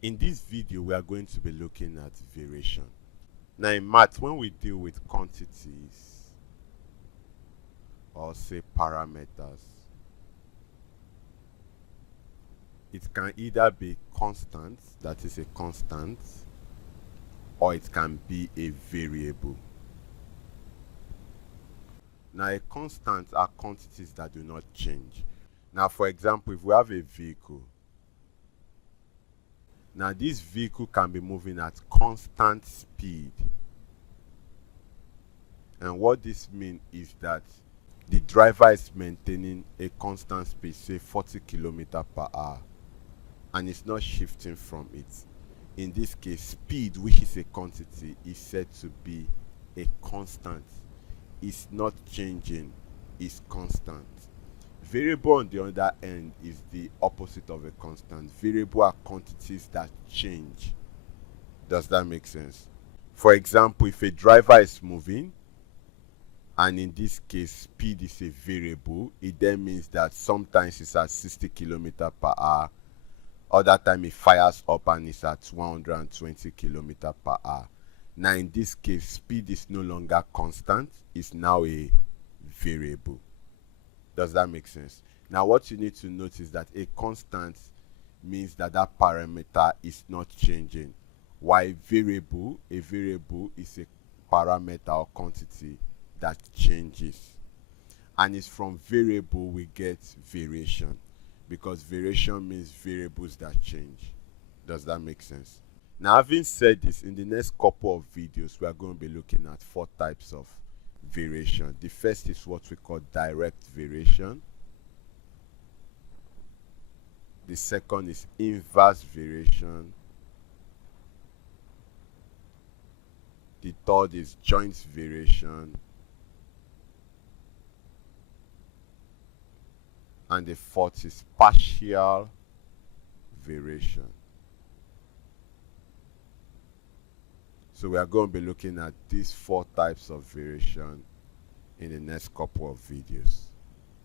In this video, we are going to be looking at variation. Now in math, when we deal with quantities or say parameters, it can either be constant, that is a constant, or it can be a variable. Now a constant are quantities that do not change. Now for example, if we have a vehicle, now this vehicle can be moving at constant speed. And what this means is that the driver is maintaining a constant speed, say 40 km per hour, and it's not shifting from it. In this case, speed, which is a quantity, is said to be a constant. It's not changing, it's constant. Variable on the other end is the opposite of a constant. Variable are quantities that change. Does that make sense? For example, if a driver is moving, and in this case speed is a variable, it then means that sometimes it's at 60 km per hour, other time it fires up and it's at 120 km per hour. Now in this case, speed is no longer constant, it's now a variable. Does that make sense? Now what you need to notice is that a constant means that that parameter is not changing, while a variable is a parameter or quantity that changes. And it's from variable we get variation, because variation means variables that change. Does that make sense? Now having said this, in the next couple of videos we are going to be looking at 4 types of variation. The first is what we call direct variation. The second is inverse variation. The third is joint variation. And the fourth is partial variation. So we are going to be looking at these 4 types of variation in the next couple of videos.